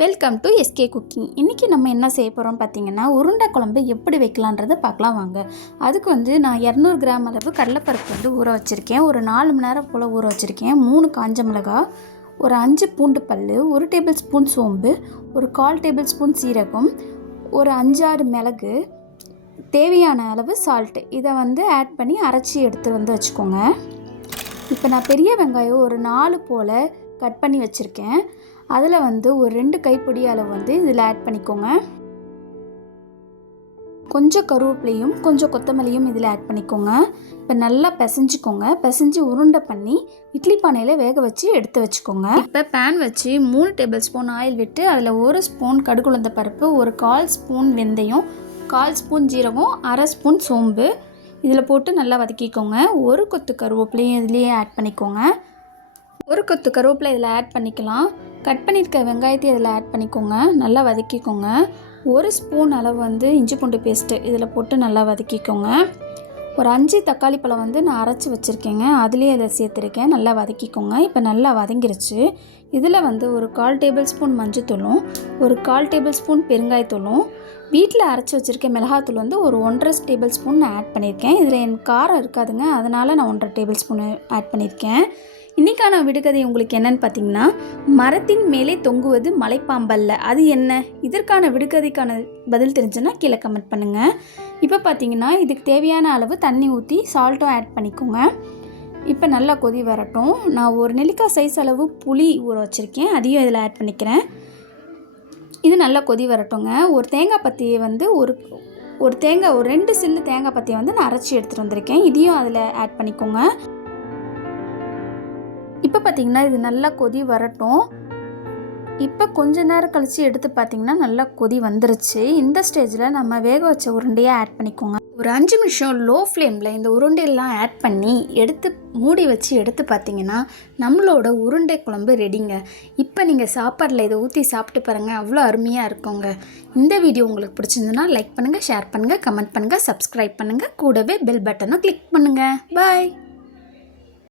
Welcome to SK cooking. இன்றைக்கி நம்ம என்ன செய்ய போகிறோம் பார்த்தீங்கன்னா, உருண்டை குழம்பு எப்படி வைக்கலான்றதை பார்க்கலாம் வாங்க. அதுக்கு நான் 200 கிராம் அளவு கடலைப்பருப்பு ஊற வச்சுருக்கேன். ஒரு 4 மணி நேரம் போல் ஊற வச்சுருக்கேன். 3 காஞ்ச மிளகாய், ஒரு 5 பூண்டு பல், 1 டேபிள் ஸ்பூன் சோம்பு, ஒரு 1/4 டேபிள் ஸ்பூன் சீரகம், ஒரு 5-6 மிளகு, தேவையான அளவு சால்ட்டு, இதை ஆட் பண்ணி அரைச்சி எடுத்து வச்சுக்கோங்க. இப்போ நான் பெரிய வெங்காயம் ஒரு 4 போல் கட் பண்ணி வச்சுருக்கேன். அதில் ஒரு 2 கைப்பிடி அளவு இதில் ஆட் பண்ணிக்கோங்க. கொஞ்சம் கருவேப்பிலையும் கொஞ்சம் கொத்தமல்லியும் இதில் ஆட் பண்ணிக்கோங்க. இப்போ நல்லா பிசைஞ்சிக்கோங்க. பிசைஞ்சு உருண்டை பண்ணி இட்லி பானையில் வேக வச்சு எடுத்து வச்சுக்கோங்க. இப்போ பேன் வச்சு 3 டேபிள் ஸ்பூன் ஆயில் விட்டு அதில் 1 ஸ்பூன் கடுகுளுந்த பருப்பு, ஒரு 1/4 ஸ்பூன் வெந்தயம், 1/4 ஸ்பூன் ஜீரகம், 1/2 ஸ்பூன் சோம்பு இதில் போட்டு நல்லா வதக்கிக்கோங்க. ஒரு கொத்து கருவேப்பிலையும் இதுலேயே ஆட் பண்ணிக்கோங்க. ஒரு கொத்து கருவேப்பிலை இதில் ஆட் பண்ணிக்கலாம். கட் பண்ணியிருக்க வெங்காயத்தை இதில் ஆட் பண்ணிக்கோங்க. நல்லா வதக்கிக்கோங்க. 1 ஸ்பூன் அளவு இஞ்சி பூண்டு பேஸ்ட்டு இதில் போட்டு நல்லா வதக்கிக்கோங்க. ஒரு 5 தக்காளி பழம் நான் அரைச்சி வச்சுருக்கேங்க, அதுலேயே இதில் சேர்த்துருக்கேன். நல்லா வதக்கிக்கோங்க. இப்போ நல்லா வதங்கிருச்சு. இதில் ஒரு 1/4 டேபிள் ஸ்பூன் மஞ்சத்தூளும், ஒரு 1/4 டேபிள் ஸ்பூன் பெருங்காயத்தூளும், வீட்டில் அரைச்சி வச்சுருக்க மிளகாத்தூள் ஒரு 1.5 டேபிள் ஸ்பூன் நான் ஆட் பண்ணியிருக்கேன். இதில் எனக்கு காரம் இருக்காதுங்க, அதனால் நான் 1.5 டேபிள் ஸ்பூன் ஆட் பண்ணியிருக்கேன். இன்றைக்கான விடுகதை உங்களுக்கு என்னன்னு பார்த்தீங்கன்னா, மரத்தின் மேலே தொங்குவது மலைப்பாம்பல்ல, அது என்ன? இதற்கான விடுகதைக்கான பதில் தெரிஞ்சுன்னா கீழே கமெண்ட் பண்ணுங்கள். இப்போ பார்த்தீங்கன்னா, இதுக்கு தேவையான அளவு தண்ணி ஊற்றி சால்ட்டும் ஆட் பண்ணிக்கோங்க. இப்போ நல்லா கொதி வரட்டும். நான் ஒரு நெல்லிக்காய் சைஸ் அளவு புளி ஊற வச்சுருக்கேன், அதையும் இதில் ஆட் பண்ணிக்கிறேன். இது நல்லா கொதி வரட்டுங்க. ஒரு தேங்காய் பத்தியை ஒரு 2 சில்லு தேங்காய் பத்தியை நான் அரைச்சி எடுத்துகிட்டு வந்திருக்கேன். இதையும் அதில் ஆட் பண்ணிக்கோங்க. இப்போ பார்த்தீங்கன்னா, இது நல்லா கொதி வரட்டும். இப்போ கொஞ்ச நேரம் கழித்து எடுத்து பார்த்தீங்கன்னா நல்லா கொதி வந்துருச்சு. இந்த ஸ்டேஜில் நம்ம வேக வச்ச உருண்டையை ஆட் பண்ணிக்கோங்க. ஒரு 5 நிமிஷம் லோ ஃப்ளேமில் இந்த உருண்டையெல்லாம் ஆட் பண்ணி மூடி வச்சு எடுத்து பார்த்தீங்கன்னா நம்மளோட உருண்டை குழம்பு ரெடிங்க. இப்போ நீங்கள் சாப்பாடில் இதை ஊற்றி சாப்பிட்டு பாருங்கள், அவ்வளோ அருமையாக இருக்குங்க. இந்த வீடியோ உங்களுக்கு பிடிச்சிருந்துன்னா லைக் பண்ணுங்கள், ஷேர் பண்ணுங்கள், கமெண்ட் பண்ணுங்கள், சப்ஸ்கிரைப் பண்ணுங்கள், கூடவே பெல் பட்டனை கிளிக் பண்ணுங்கள். பாய்.